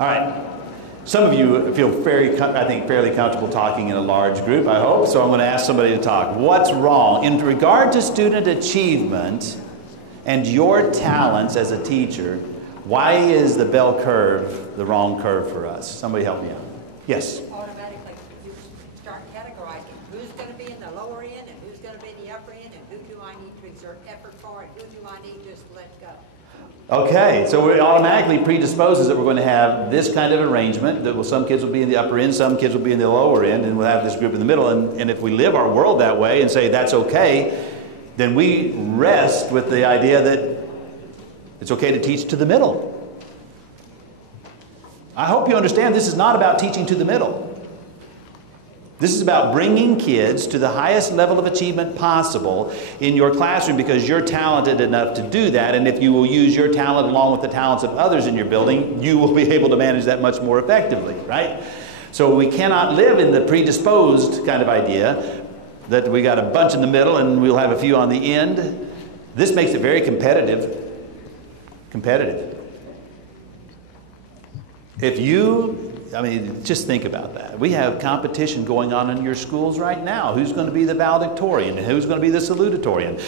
All right. Some of you feel fairly comfortable talking in a large group, I hope. So I'm going to ask somebody to talk. What's wrong in regard to student achievement and your talents as a teacher? Why is the bell curve the wrong curve for us? Somebody help me out. Yes? Automatically, you start categorizing who's going to be in the lower end and who's going to be in the upper end and who do I need to exert effort for and who do I need to just let go. Okay, so it automatically predisposes that we're going to have this kind of arrangement, that some kids will be in the upper end, some kids will be in the lower end, and we'll have this group in the middle. And if we live our world that way and say that's okay, then we rest with the idea that it's okay to teach to the middle. I hope you understand this is not about teaching to the middle. This is about bringing kids to the highest level of achievement possible in your classroom because you're talented enough to do that. And if you will use your talent along with the talents of others in your building, you will be able to manage that much more effectively, right? So we cannot live in the predisposed kind of idea that we got a bunch in the middle and we'll have a few on the end. This makes it very competitive. If you, just think about that. We have competition going on in your schools right now. Who's going to be the valedictorian and who's going to be the salutatorian?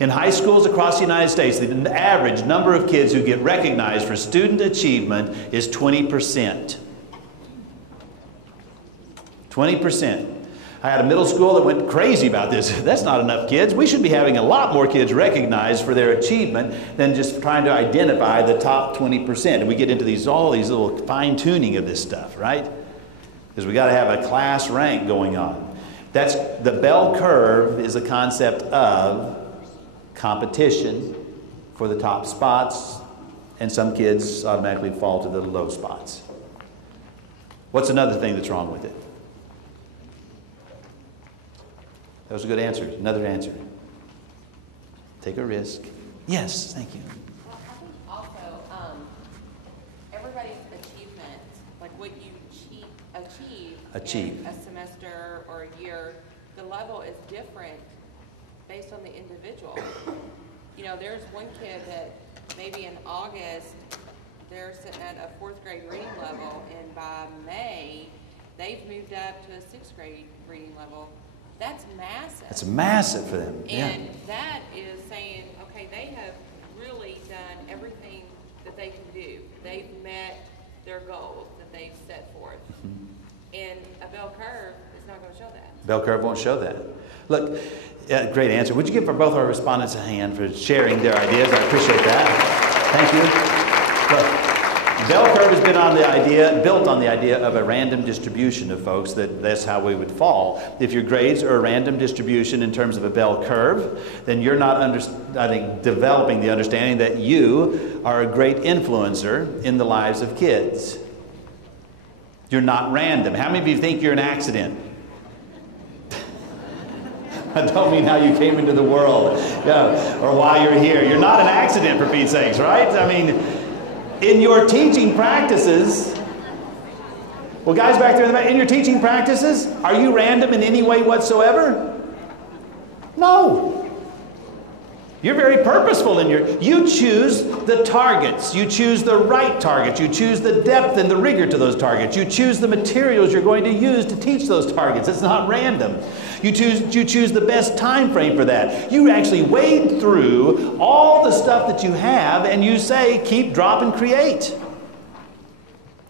In high schools across the United States, the average number of kids who get recognized for student achievement is 20%. 20%. I had a middle school that went crazy about this. That's not enough kids. We should be having a lot more kids recognized for their achievement than just trying to identify the top 20%. And we get into all these little fine-tuning of this stuff, right? Because we got to have a class rank going on. That's the bell curve is a concept of competition for the top spots, and some kids automatically fall to the low spots. What's another thing that's wrong with it? That was a good answer. Another answer. Take a risk. Yes, thank you. Well, I think also everybody's achievement, like what you achieve in a semester or a year, the level is different based on the individual. You know, there's one kid that maybe in August they're sitting at a 4th grade reading level, and by May they've moved up to a 6th grade reading level. That's massive. That's massive for them. And that is saying, okay, they have really done everything that they can do. They've met their goals that they've set forth. Mm-hmm. And a bell curve is not going to show that. Bell curve won't show that. Look, great answer. Would you give for both our respondents a hand for sharing their ideas? I appreciate that. Thank you. Look, bell curve has been built on the idea of a random distribution of folks, that's how we would fall. If your grades are a random distribution in terms of a bell curve, then you're not, developing the understanding that you are a great influencer in the lives of kids. You're not random. How many of you think you're an accident? I don't mean how you came into the world, or why you're here. You're not an accident, for Pete's sakes, right? In your teaching practices, well, guys back there in the back, in your teaching practices, are you random in any way whatsoever? No. You're very purposeful you choose the targets. You choose the right targets. You choose the depth and the rigor to those targets. You choose the materials you're going to use to teach those targets. It's not random. You choose the best time frame for that. You actually wade through all the stuff that you have and you say, keep, drop, and create.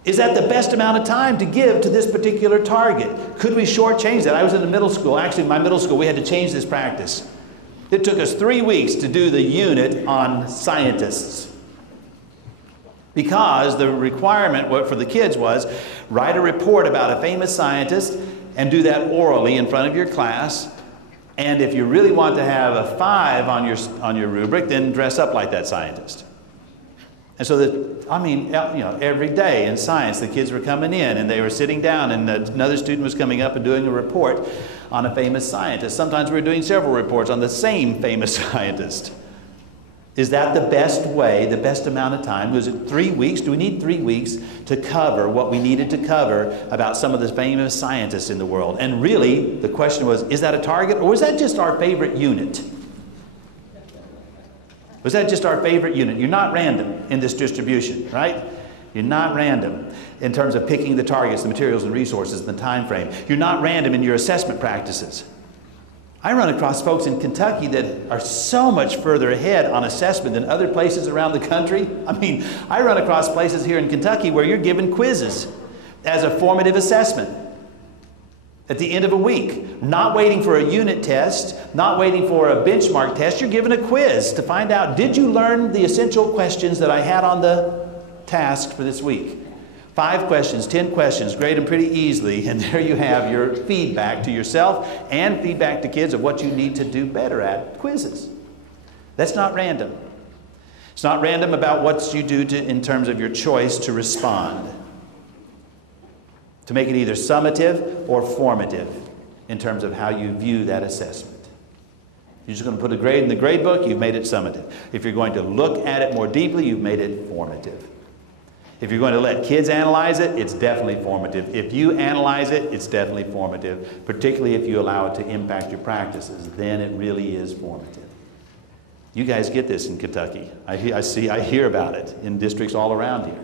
Is that the best amount of time to give to this particular target? Could we shortchange that? I was in the middle school. Actually, in my middle school, we had to change this practice. It took us 3 weeks to do the unit on scientists. Because the requirement for the kids was write a report about a famous scientist and do that orally in front of your class. And if you really want to have a 5 on your rubric, then dress up like that scientist. And so every day in science, the kids were coming in and they were sitting down and another student was coming up and doing a report on a famous scientist. Sometimes we were doing several reports on the same famous scientist. Is that the best way, the best amount of time? Was it 3 weeks? Do we need 3 weeks to cover what we needed to cover about some of the famous scientists in the world? And really, the question was, is that a target or was that just our favorite unit? Was that just our favorite unit? You're not random in this distribution, right? You're not random in terms of picking the targets, the materials and resources, and the time frame. You're not random in your assessment practices. I run across folks in Kentucky that are so much further ahead on assessment than other places around the country. I mean, I run across places here in Kentucky where you're given quizzes as a formative assessment at the end of a week. Not waiting for a unit test, not waiting for a benchmark test. You're given a quiz to find out, did you learn the essential questions that I had on the task for this week? 5 questions, 10 questions, grade them pretty easily, and there you have your feedback to yourself and feedback to kids of what you need to do better at quizzes. That's not random. It's not random about what you do in terms of your choice to respond. To make it either summative or formative in terms of how you view that assessment. You're just going to put a grade in the grade book, you've made it summative. If you're going to look at it more deeply, you've made it formative. If you're going to let kids analyze it, it's definitely formative. If you analyze it, it's definitely formative, particularly if you allow it to impact your practices. Then it really is formative. You guys get this in Kentucky. I hear about it in districts all around here.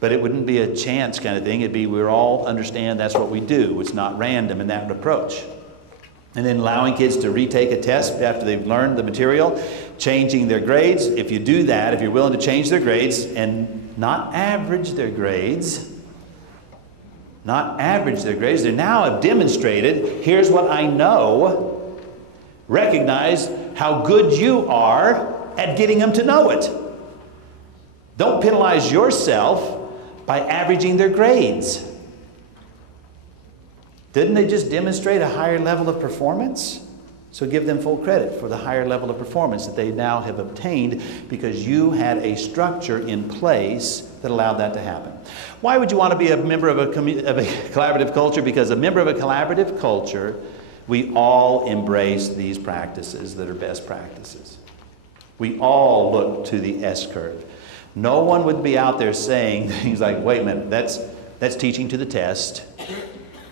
But it wouldn't be a chance kind of thing. It'd be we all understand that's what we do. It's not random in that approach. And then allowing kids to retake a test after they've learned the material, changing their grades. If you do that, if you're willing to change their grades and not average their grades, they now have demonstrated, here's what I know. Recognize how good you are at getting them to know it. Don't penalize yourself by averaging their grades. Didn't they just demonstrate a higher level of performance? So give them full credit for the higher level of performance that they now have obtained because you had a structure in place that allowed that to happen. Why would you want to be a member of a collaborative culture? Because a member of a collaborative culture, we all embrace these practices that are best practices. We all look to the S-curve. No one would be out there saying things like, wait a minute, that's teaching to the test.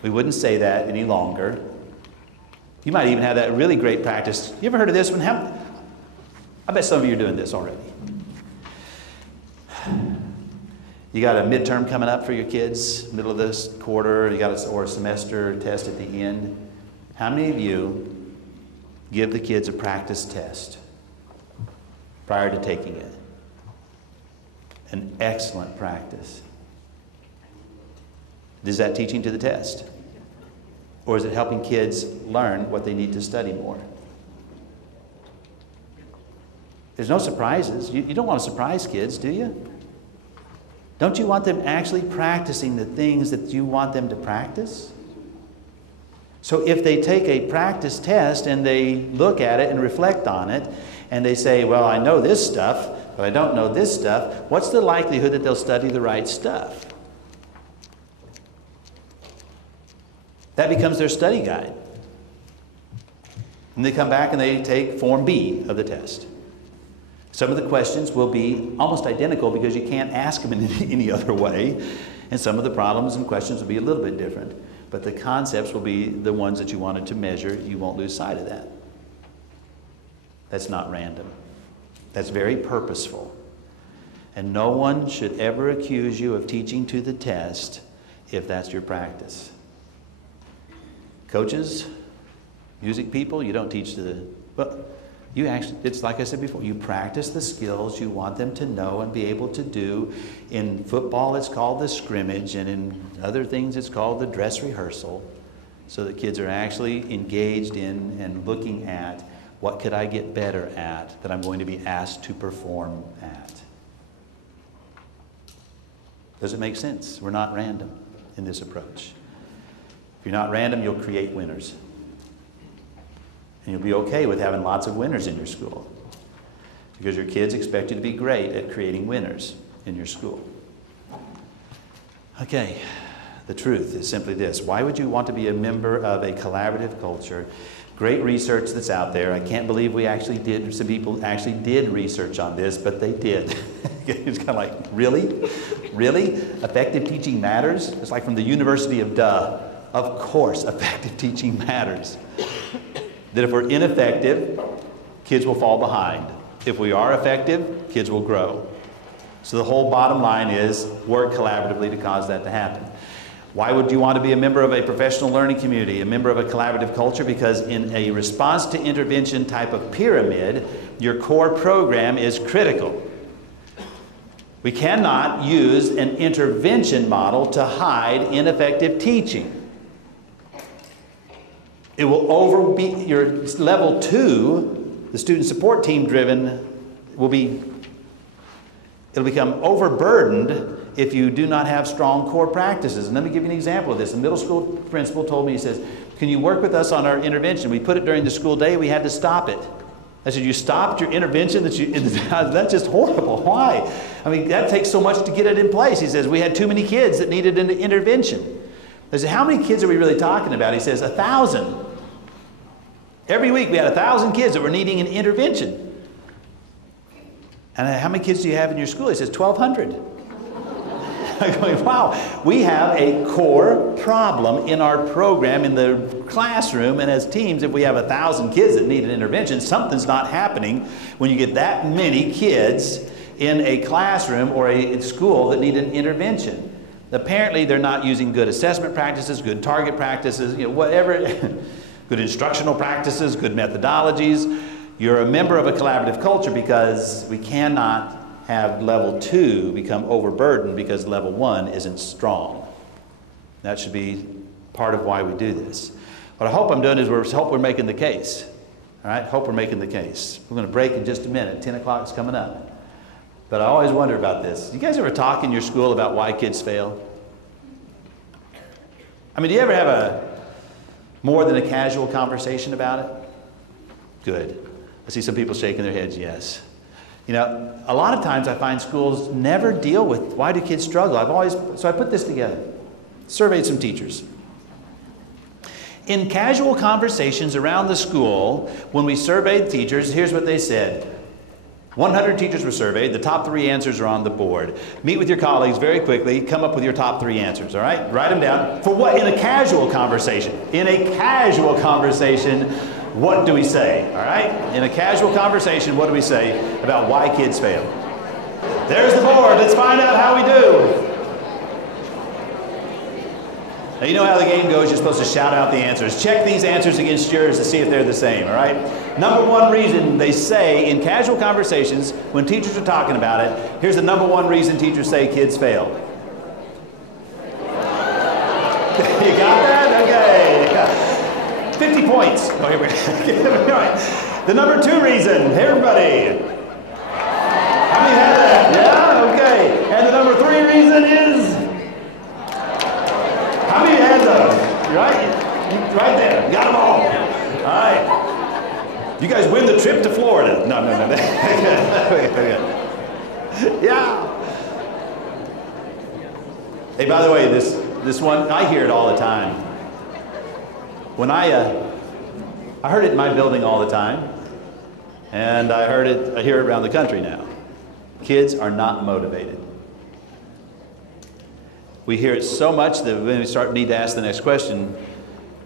We wouldn't say that any longer. You might even have that really great practice. You ever heard of this one? I bet some of you are doing this already. You got a midterm coming up for your kids, middle of this quarter, or a semester test at the end. How many of you give the kids a practice test prior to taking it? An excellent practice. Is that teaching to the test? Or is it helping kids learn what they need to study more? There's no surprises. You don't want to surprise kids, do you? Don't you want them actually practicing the things that you want them to practice? So if they take a practice test and they look at it and reflect on it, and they say, well, I know this stuff, but I don't know this stuff, what's the likelihood that they'll study the right stuff? That becomes their study guide. And they come back and they take Form B of the test. Some of the questions will be almost identical because you can't ask them in any other way. And some of the problems and questions will be a little bit different. But the concepts will be the ones that you wanted to measure. You won't lose sight of that. That's not random. That's very purposeful. And no one should ever accuse you of teaching to the test if that's your practice. Coaches, music people, you don't teach to the... Well, you actually, it's like I said before, you practice the skills you want them to know and be able to do. In football, it's called the scrimmage, and in other things, it's called the dress rehearsal, so that kids are actually engaged in and looking at what could I get better at that I'm going to be asked to perform at. Does it make sense? We're not random in this approach. If you're not random, you'll create winners. And you'll be okay with having lots of winners in your school. Because your kids expect you to be great at creating winners in your school. Okay, the truth is simply this. Why would you want to be a member of a collaborative culture? Great research that's out there. I can't believe some people actually did research on this, but they did. It's kind of like, really? Really? Effective teaching matters? It's like from the University of Duh. Of course, effective teaching matters. That if we're ineffective, kids will fall behind. If we are effective, kids will grow. So the whole bottom line is work collaboratively to cause that to happen. Why would you want to be a member of a professional learning community, a member of a collaborative culture? Because in a response to intervention type of pyramid, your core program is critical. We cannot use an intervention model to hide ineffective teaching. It will your level 2, the student support team driven, it'll become overburdened if you do not have strong core practices. And let me give you an example of this. A middle school principal told me, he says, can you work with us on our intervention? We put it during the school day, we had to stop it. I said, you stopped your intervention? That's just horrible. Why? I mean, that takes so much to get it in place. He says, we had too many kids that needed an intervention. I said, how many kids are we really talking about? He says, 1,000. Every week we had 1,000 kids that were needing an intervention. And how many kids do you have in your school? He says, 1,200. I'm going, wow, we have a core problem in our program, in the classroom, and as teams, if we have 1,000 kids that need an intervention, something's not happening when you get that many kids in a classroom or a school that need an intervention. Apparently, they're not using good assessment practices, good target practices, whatever, good instructional practices, good methodologies. You're a member of a collaborative culture because we cannot have level 2 become overburdened because level 1 isn't strong. That should be part of why we do this. What I hope I'm doing is we're making the case. All right, hope we're making the case. We're going to break in just a minute. 10 o'clock is coming up. But I always wonder about this. You guys ever talk in your school about why kids fail? I mean, do you ever have more than a casual conversation about it? Good. I see some people shaking their heads, yes. A lot of times I find schools never deal with why do kids struggle. So I put this together. Surveyed some teachers. In casual conversations around the school, when we surveyed teachers, here's what they said. 100 teachers were surveyed. The top 3 answers are on the board. Meet with your colleagues very quickly. Come up with your top 3 answers, all right? Write them down. For what? In a casual conversation. In a casual conversation, what do we say, all right? In a casual conversation, what do we say about why kids fail? There's the board. Let's find out how we do. Now, you know how the game goes. You're supposed to shout out the answers. Check these answers against yours to see if they're the same, all right? Number 1 reason they say in casual conversations, when teachers are talking about it, here's the number 1 reason teachers say kids fail. You got that? Okay. 50 points. Oh, here we go. All right. The number 2 reason, everybody. How many had that? Yeah, okay. And the number 3 reason is? How many had those? Right there. You got them all. All right. You guys win the trip to Florida. No. Yeah. Hey, by the way, this one, I hear it all the time. When I heard it in my building all the time, and I hear it around the country now. Kids are not motivated. We hear it so much that when we need to ask the next question,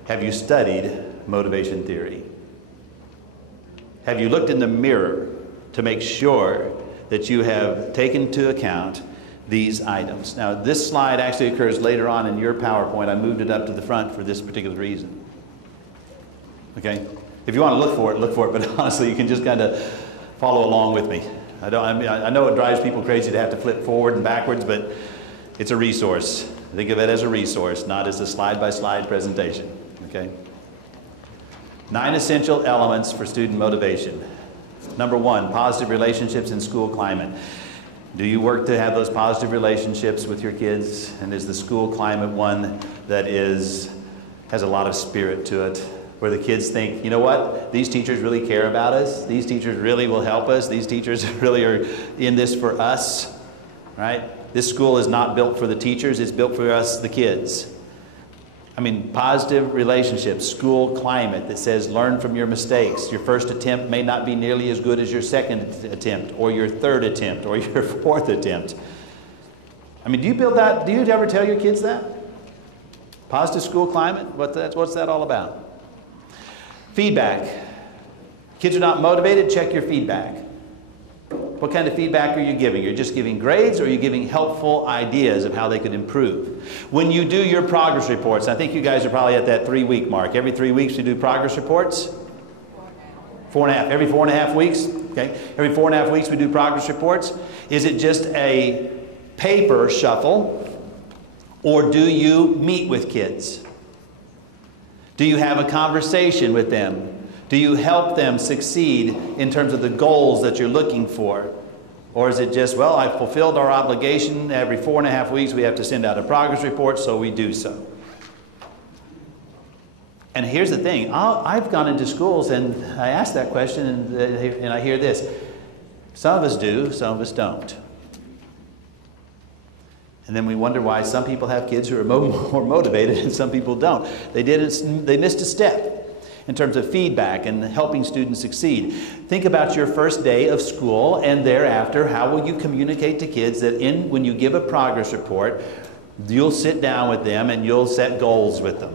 have you studied motivation theory? Have you looked in the mirror to make sure that you have taken into account these items? Now, this slide actually occurs later on in your PowerPoint. I moved it up to the front for this particular reason. Okay? If you want to look for it, but honestly, you can just kind of follow along with me. I know it drives people crazy to have to flip forward and backwards, but it's a resource. Think of it as a resource, not as a slide-by-slide presentation. Okay? 9 essential elements for student motivation. Number 1, positive relationships in school climate. Do you work to have those positive relationships with your kids? And is the school climate one that has a lot of spirit to it? Where the kids think, you know what? These teachers really care about us. These teachers really will help us. These teachers really are in this for us. Right? This school is not built for the teachers. It's built for us, the kids. I mean, positive relationships, school climate that says learn from your mistakes. Your first attempt may not be nearly as good as your second attempt or your third attempt or your fourth attempt. I mean, do you build that? Do you ever tell your kids that? Positive school climate? What's that all about? Feedback. Kids are not motivated, check your feedback. What What kind of feedback are you giving? You're just giving grades, or are you giving helpful ideas of how they could improve? When you do your progress reports, I think you guys are probably at that 3-week mark. Every 3 weeks you do progress reports? 4.5. Every 4.5 weeks? Okay. Every 4.5 weeks we do progress reports. Is it just a paper shuffle, or do you meet with kids? Do you have a conversation with them? Do you help them succeed in terms of the goals that you're looking for? Or is it just, well, I've fulfilled our obligation. Every 4.5 weeks we have to send out a progress report, so we do so. And here's the thing. I've gone into schools and I ask that question, and I hear this. Some of us do, some of us don't. And then we wonder why some people have kids who are more motivated and some people don't. They missed a step in terms of feedback and helping students succeed. Think about your first day of school, and thereafter, how will you communicate to kids that when you give a progress report, you'll sit down with them and you'll set goals with them.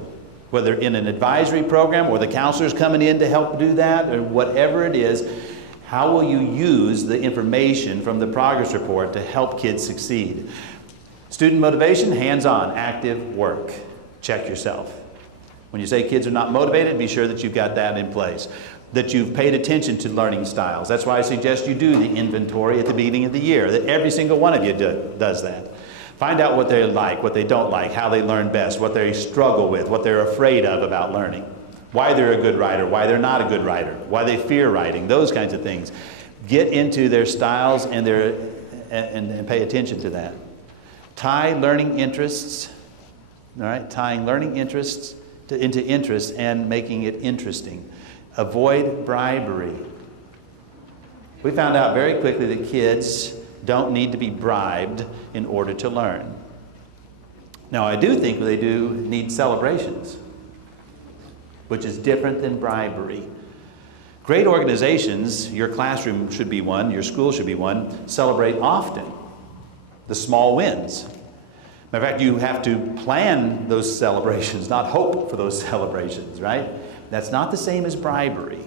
Whether in an advisory program or the counselor's coming in to help do that, or whatever it is, how will you use the information from the progress report to help kids succeed? Student motivation, hands-on, active work. Check yourself. When you say kids are not motivated, be sure that you've got that in place. That you've paid attention to learning styles. That's why I suggest you do the inventory at the beginning of the year. That every single one of you does that. Find out what they like, what they don't like, how they learn best, what they struggle with, what they're afraid of about learning. Why they're a good writer, why they're not a good writer, why they fear writing, those kinds of things. Get into their styles and pay attention to that. Tie learning interests, all right? Tying learning interests into interests and making it interesting. Avoid bribery. We found out very quickly that kids don't need to be bribed in order to learn. Now, I do think they do need celebrations, which is different than bribery. Great organizations, your classroom should be one, your school should be one, celebrate often the small wins. Matter of fact, you have to plan those celebrations, not hope for those celebrations, right? That's not the same as bribery.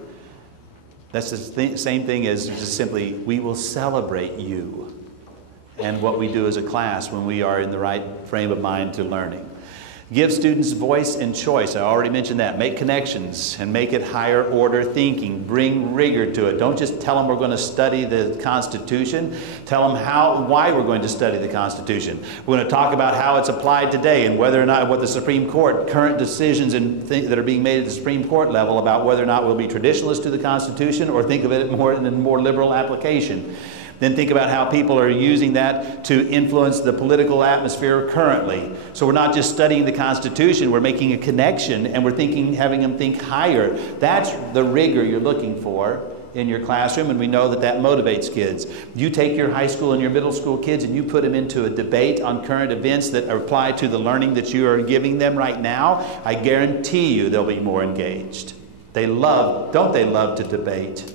That's the same thing as just simply, we will celebrate you and what we do as a class when we are in the right frame of mind to learning. Give students voice and choice. I already mentioned that. Make connections and make it higher order thinking. Bring rigor to it. Don't just tell them we're going to study the Constitution. Tell them why we're going to study the Constitution. We're going to talk about how it's applied today and whether or not what the Supreme Court, current decisions that are being made at the Supreme Court level about whether or not we'll be traditionalists to the Constitution or think of it more in a more liberal application. Then think about how people are using that to influence the political atmosphere currently. So we're not just studying the Constitution, we're making a connection and we're having them think higher. That's the rigor you're looking for in your classroom, and we know that that motivates kids. You take your high school and your middle school kids and you put them into a debate on current events that apply to the learning that you are giving them right now, I guarantee you they'll be more engaged. Don't they love to debate?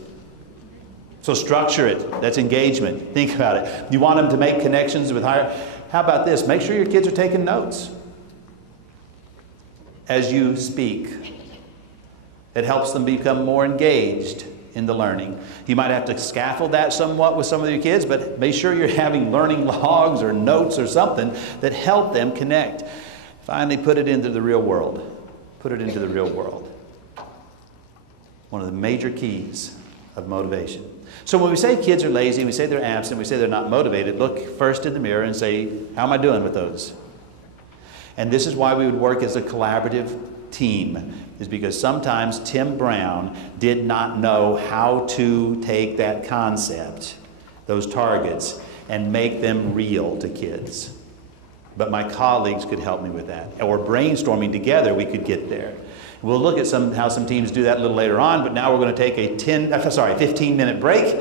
So structure it. That's engagement. Think about it. You want them to make connections with higher. How about this? Make sure your kids are taking notes as you speak. It helps them become more engaged in the learning. You might have to scaffold that somewhat with some of your kids, but make sure you're having learning logs or notes or something that help them connect. Finally, put it into the real world. Put it into the real world. One of the major keys of motivation. So when we say kids are lazy, we say they're absent, we say they're not motivated, look first in the mirror and say, how am I doing with those? And this is why we would work as a collaborative team, is because sometimes Tim Brown did not know how to take that concept, those targets, and make them real to kids. But my colleagues could help me with that. Or brainstorming together, we could get there. We'll look at how some teams do that a little later on, but now we're going to take a 15-minute break.